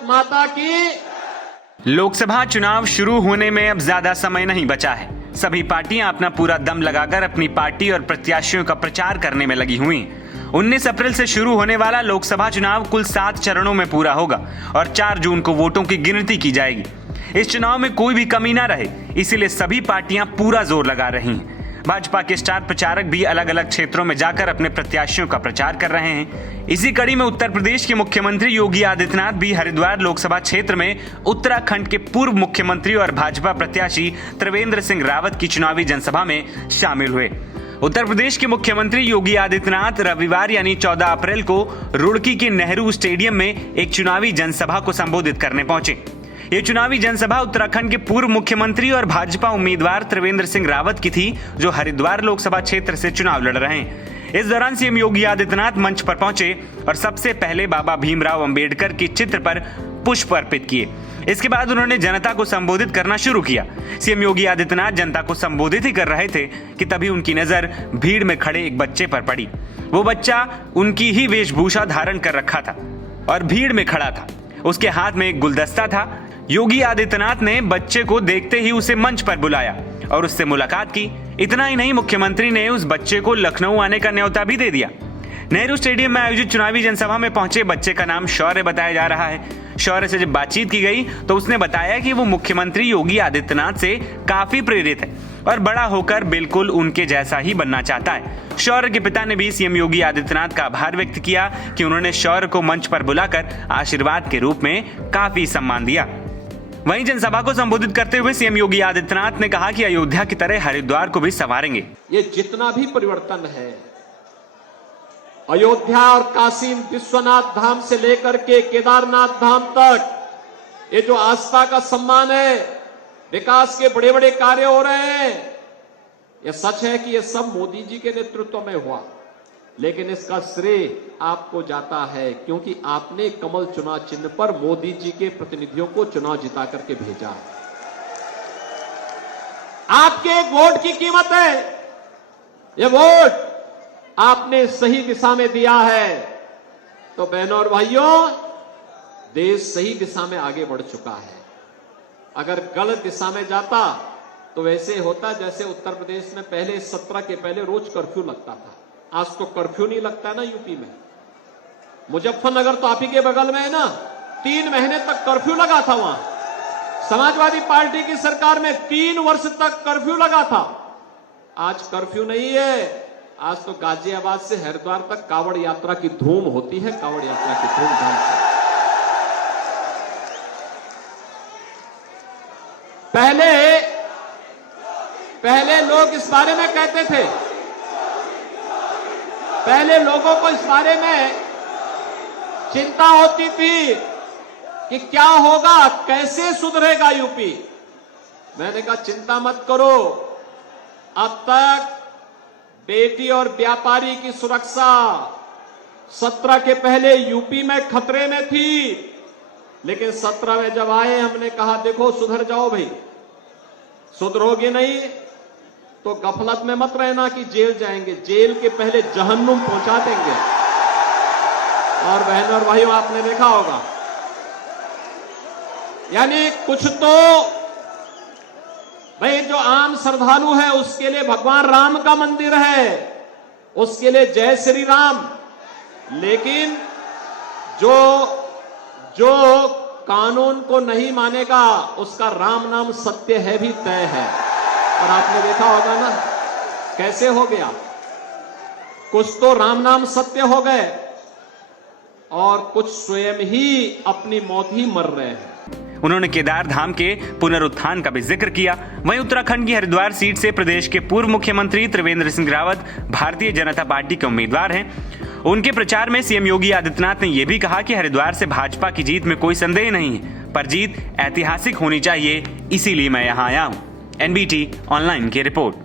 भारत माता की। लोकसभा चुनाव शुरू होने में अब ज्यादा समय नहीं बचा है। सभी पार्टियां अपना पूरा दम लगाकर अपनी पार्टी और प्रत्याशियों का प्रचार करने में लगी हुई। 19 अप्रैल से शुरू होने वाला लोकसभा चुनाव कुल 7 चरणों में पूरा होगा और 4 जून को वोटों की गिनती की जाएगी। इस चुनाव में कोई भी कमी ना रहे, इसीलिए सभी पार्टियां पूरा जोर लगा रही हैं। भाजपा के स्टार प्रचारक भी अलग अलग क्षेत्रों में जाकर अपने प्रत्याशियों का प्रचार कर रहे हैं। इसी कड़ी में उत्तर प्रदेश के मुख्यमंत्री योगी आदित्यनाथ भी हरिद्वार लोकसभा क्षेत्र में उत्तराखंड के पूर्व मुख्यमंत्री और भाजपा प्रत्याशी त्रिवेंद्र सिंह रावत की चुनावी जनसभा में शामिल हुए। उत्तर प्रदेश के मुख्यमंत्री योगी आदित्यनाथ रविवार यानी 14 अप्रैल को रुड़की के नेहरू स्टेडियम में एक चुनावी जनसभा को संबोधित करने पहुंचे। ये चुनावी जनसभा उत्तराखंड के पूर्व मुख्यमंत्री और भाजपा उम्मीदवार त्रिवेंद्र सिंह रावत की थी, जो हरिद्वार लोकसभा क्षेत्र से चुनाव लड़ रहे हैं। इस दौरान सीएम योगी आदित्यनाथ मंच पर पहुंचे और सबसे पहले बाबा भीमराव अंबेडकर के चित्र पर पुष्प अर्पित किए। इसके बाद उन्होंने जनता को संबोधित करना शुरू किया। सीएम योगी आदित्यनाथ जनता को संबोधित ही कर रहे थे कि तभी उनकी नजर भीड़ में खड़े एक बच्चे पर पड़ी। वो बच्चा उनकी ही वेशभूषा धारण कर रखा था और भीड़ में खड़ा था। उसके हाथ में एक गुलदस्ता था। योगी आदित्यनाथ ने बच्चे को देखते ही उसे मंच पर बुलाया और उससे मुलाकात की। इतना ही नहीं, मुख्यमंत्री ने उस बच्चे को लखनऊ आने का न्योता भी दे दिया। नेहरू स्टेडियम में आयोजित चुनावी जनसभा में पहुंचे बच्चे का नाम शौर्य बताया जा रहा है। शौर्य से जब बातचीत की गई तो उसने बताया कि वो मुख्यमंत्री योगी आदित्यनाथ से काफी प्रेरित है और बड़ा होकर बिल्कुल उनके जैसा ही बनना चाहता है। शौर्य के पिता ने भी सीएम योगी आदित्यनाथ का आभार व्यक्त किया कि उन्होंने शौर्य को मंच पर बुलाकर आशीर्वाद के रूप में काफी सम्मान दिया। वहीं जनसभा को संबोधित करते हुए सीएम योगी आदित्यनाथ ने कहा कि अयोध्या की तरह हरिद्वार को भी संवारेंगे। ये जितना भी परिवर्तन है, अयोध्या और काशी विश्वनाथ धाम से लेकर के केदारनाथ धाम तक, ये जो आस्था का सम्मान है, विकास के बड़े बड़े कार्य हो रहे हैं, यह सच है कि यह सब मोदी जी के नेतृत्व में हुआ, लेकिन इसका श्रेय आपको जाता है क्योंकि आपने कमल चुनाव चिन्ह पर मोदी जी के प्रतिनिधियों को चुनाव जिता करके भेजा। आपके एक वोट की कीमत है। यह वोट आपने सही दिशा में दिया है तो बहनों और भाइयों, देश सही दिशा में आगे बढ़ चुका है। अगर गलत दिशा में जाता तो वैसे होता जैसे उत्तर प्रदेश में पहले 17 के पहले रोज कर्फ्यू लगता था। आज तो कर्फ्यू नहीं लगता ना यूपी में। मुजफ्फरनगर तो आप ही के बगल में है ना, 3 महीने तक कर्फ्यू लगा था वहां। समाजवादी पार्टी की सरकार में 3 वर्ष तक कर्फ्यू लगा था। आज कर्फ्यू नहीं है। आज तो गाजियाबाद से हरिद्वार तक कावड़ यात्रा की धूम होती है, कावड़ यात्रा की धूमधाम से। पहले लोग इस बारे में कहते थे, पहले लोगों को इस बारे में चिंता होती थी कि क्या होगा, कैसे सुधरेगा यूपी। मैंने कहा चिंता मत करो, अब तक बेटी और व्यापारी की सुरक्षा 17 के पहले यूपी में खतरे में थी, लेकिन 17 में जब आए हमने कहा देखो सुधर जाओ भाई। सुधरोगे नहीं तो गफलत में मत रहना कि जेल जाएंगे, जेल के पहले जहन्नुम पहुंचा देंगे। और बहनों और भाइयों, आपने देखा होगा, यानी कुछ तो भाई जो आम श्रद्धालु है उसके लिए भगवान राम का मंदिर है, उसके लिए जय श्री राम, लेकिन जो कानून को नहीं मानेगा उसका राम नाम सत्य है भी तय है। और आपने देखा होगा ना कैसे हो गया, कुछ तो राम नाम सत्य हो गए और कुछ स्वयं ही अपनी मौत ही मर रहे हैं। उन्होंने केदार धाम के पुनरुत्थान का भी जिक्र किया। वहीं उत्तराखंड की हरिद्वार सीट से प्रदेश के पूर्व मुख्यमंत्री त्रिवेंद्र सिंह रावत भारतीय जनता पार्टी के उम्मीदवार हैं। उनके प्रचार में सीएम योगी आदित्यनाथ ने यह भी कहा कि हरिद्वार से भाजपा की जीत में कोई संदेह नहीं है, पर जीत ऐतिहासिक होनी चाहिए, इसीलिए मैं यहाँ आया हूँ। एनबीटी ऑनलाइन की रिपोर्ट।